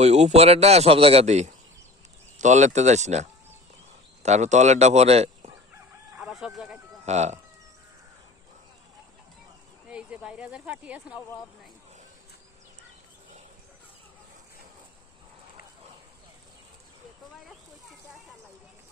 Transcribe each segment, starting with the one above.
ওই উপরেরটা সব জায়গাতেই, তলেরতে যাইস না, তারপর তলেরটা পরে। আবার সব জায়গায় দিবা। হ্যাঁ এই যে ভাইরাসের ফাটি আছে না, অভাব নাই। এত ভাইরাস কই থেকে আসে আল্লাহ জানে।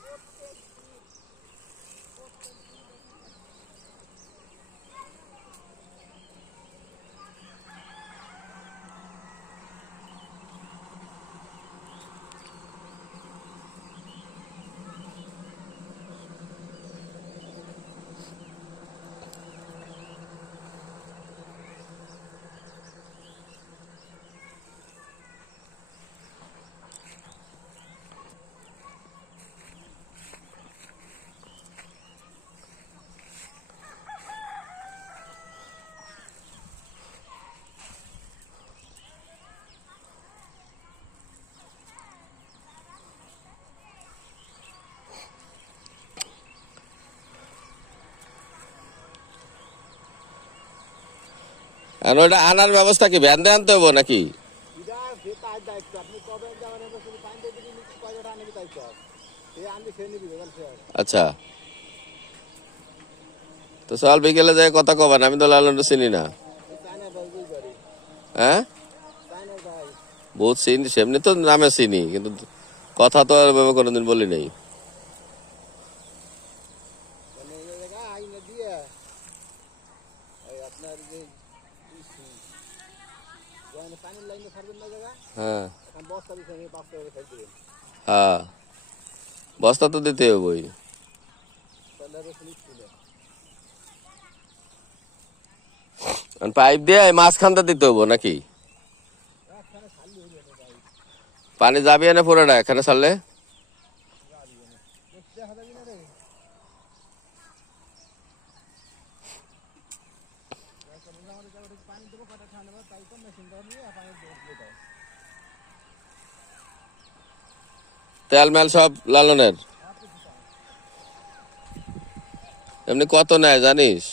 আর ওইটা আনার ব্যবস্থা কি ভ্যান দিয়ে আনতে হবো নাকি? আচ্ছা, তো চল বিকেলে যাই কথা কবেন, আমি তো লালনটা চিনি না। হ্যাঁ বহুত চিনি, সেমনি তো নামে চিনি, কিন্তু কথা তো আর ভাবে কোনোদিন বলি নাই। হ্যাঁ হ্যাঁ, বস্তা তো দিতে হবই। পাইপ দিয়ে মাঝখানটা দিতে হবো নাকি? পানি যাবি না পুরোটা এখানে ছাড়লে? তেল মেল সব লালনের? এমনি কত নেয় জানিস?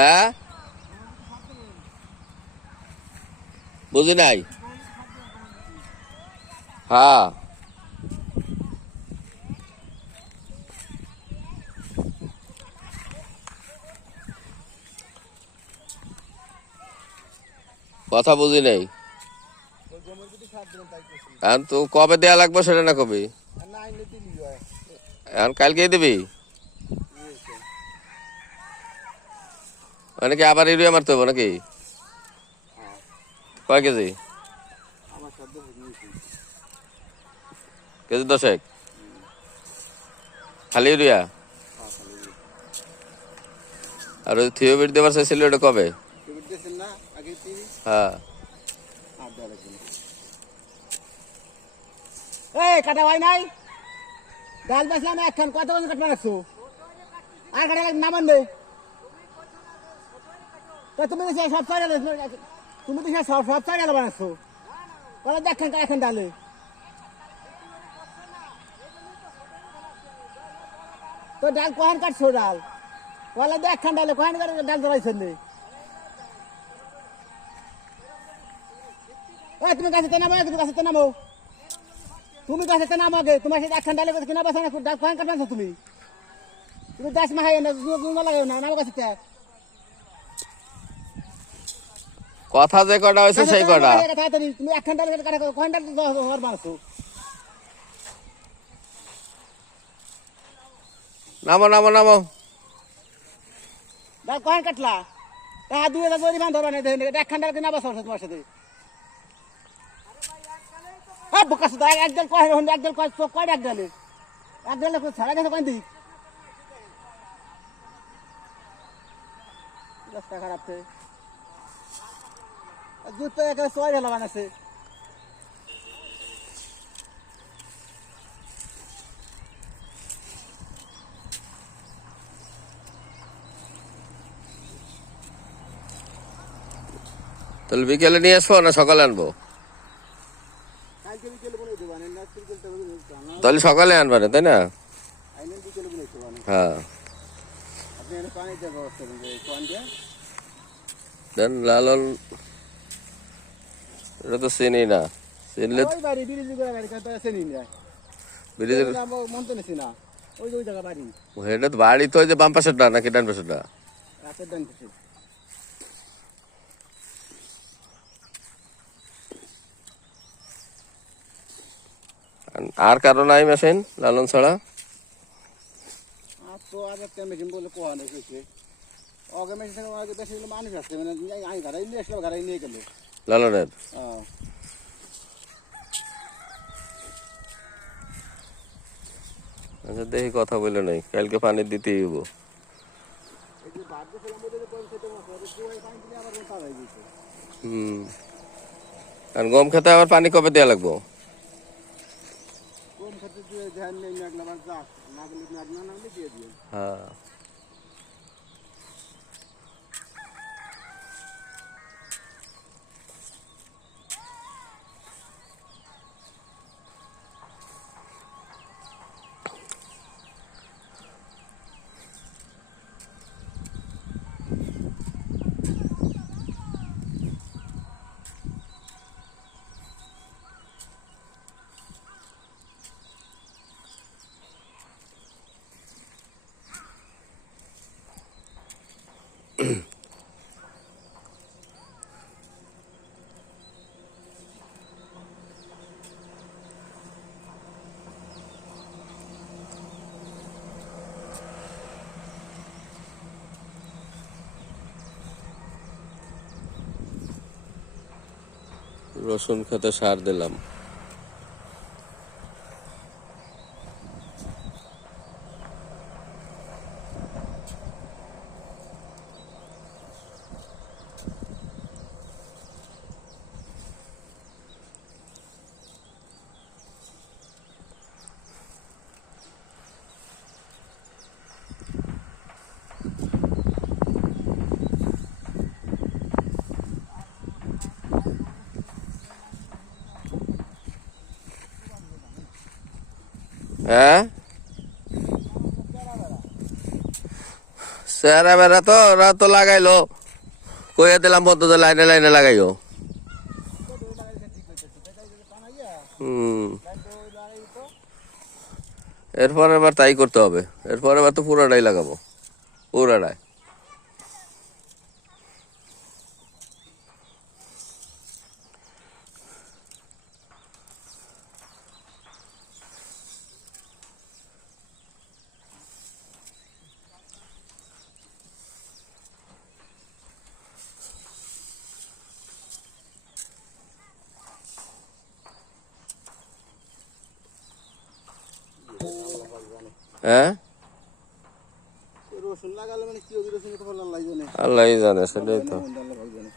হ্যাঁ বুঝি নাই। হ্যাঁ কথা বুঝি নাই। এখন তো কবে দেয়া লাগবে সেটা না কবি, এখন কালকে দিবি মানে কি? আবার ইউরিয়া মারতে হবো নাকি? কয় কেজি? কেজি 10 খালি ইউরিয়া? আর ওই থিওবিট দেবার চাইছিল ওটা কবে? হ্যাঁ এই কাটা ভাই নাই ডাল বেসলাম একখান, কত বছর কাটবা রাখছো? আর কাটা নামান দে। তুমি তো সব চাই, তুমি তো সব চাই ডাল বানাচ্ছো, বলে দেখেন এখন ডালে। তো ডাল কখন কাটছো? ডাল বলে দেখেন ডালে কখন ডাল জমাইছেন। তুমি গাছেতে নামো, তুমি গাছেতে নামো, তুমি গাছেতে নামো আগে। তোমার সাথে একখান ডালে কিনা বাসা না, ডাল কখন কাটবেন তুমি? তুমি 10 মাস না লাগাও না, নামো গাছেতে। কথা যে কটা হয়েছে সেই কটা। তাড়াতাড়ি তুমি একখান ডালে কাটা কয়টা হওয়ার মারছো। নামো নামো নামো। দাও কয়ন কাটলা তাহা 2000 জরিমানা ধরবা না দেখেন একখান ডালে কিনা বাসা তোমার সাথে। হ্যাঁ বোকা সুদা একদল কয় হন একদল কয় কয় একদলে ছাড়া গেছে কোন দিক রাস্তা খারাপ थे জুতো একটা সয় হলো বানাছে। তাহলে বিকেলে নিয়ে আসবো না সকালে আনবো? কালকে বিকেলে বলে দেব না বিকেলটা তাহলে সকালে আনবা না তাই না? আইলেন বিকেলে বলে দেব না। হ্যাঁ আপনি এর পানি দেব ব্যবস্থা করুন কোন দিয়ে দেন লালন। এটা তো চিনি না, চিনলে ওই বাড়ি বিরিজ করে বাড়ি কত আছে নি না ব্রিজের নাম মন তো নেছি না ওই ওই জায়গা বাড়ি এটা তো বাড়ি তো ওই যে বাম পাশেরটা নাকি ডান পাশেরটা? রাতের ডান পাশে। আর কারো নাই মেশিন লালন ছাড়া? আর তো আজ একটা মেশিন বলে কোয়া নেই কইছে ওকে মেশিন থেকে আগে বেশি মানুষ আসছে মানে আমি ঘরে নিয়ে আসলাম ঘরে নিয়ে গেল। লালনের আচ্ছা দেখি কথা বলে নাই, কালকে পানি দিতেই হইব। এই যে বাদ দিলাম বলে তো কোন খেতে মাছ ওই কুয়ায় পানি দিলে আবার কোন হয়ে গেছে। আর গম খেতে আবার পানি কবে দেওয়া লাগবো? কোন খেতে দিয়ে ধ্যান নেই লাগলে আবার যাক না গেলে না না দিয়ে দিও। হ্যাঁ রসুন খেতে সার দিলাম। হ্যাঁ চেহারা বেড়া তো ওরা তো লাগাইলো, কইয়া দিলাম বন্ধুদের লাইনে লাইনে লাগাইও। এরপর এবার তাই করতে হবে, এরপর এবার তো পুরাটাই লাগাবো, পুরাটাই। হ্যাঁ রসুন লাগালে মানে কি রসুন তো ভালো লাগবে না আল্লাহই জানে, সেটাই তো। আল্লাহ ভালো জানে।